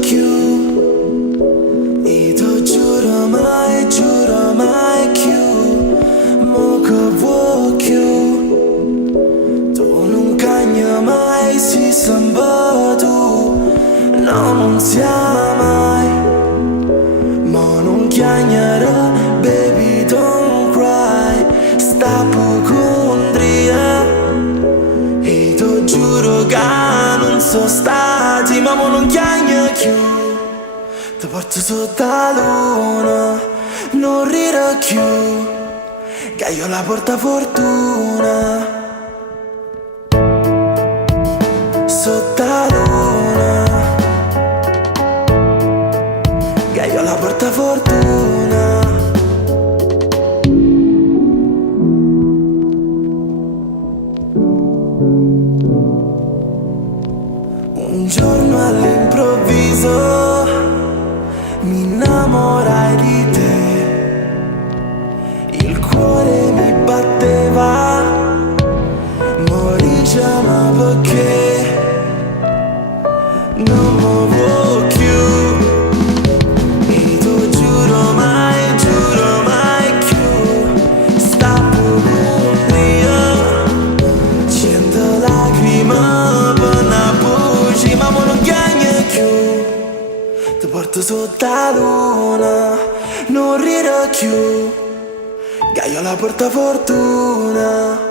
più. E tu giuro mai più. Mo che vuoi più. Tu non cagna mai, si sembra tu. No, non sia mai. Ma non chiagnare, baby don't cry. Sta pocondria. E tu giuro che non so stati, ma mo non chiagna più. Ti porto sotto la luna, non rire più. Che io la porta fortuna. Sotto la luna, che io la porta fortuna. Un giorno all'improvviso mi innamorai di te. Il cuore mi batteva, morigia ma perché non muovo più. E tu giuro mai più. Sta pure cento lacrime per una bugia, ma mo non chiagna più. Ti porto sotto la luna, non rire più. Che io la porta fortuna.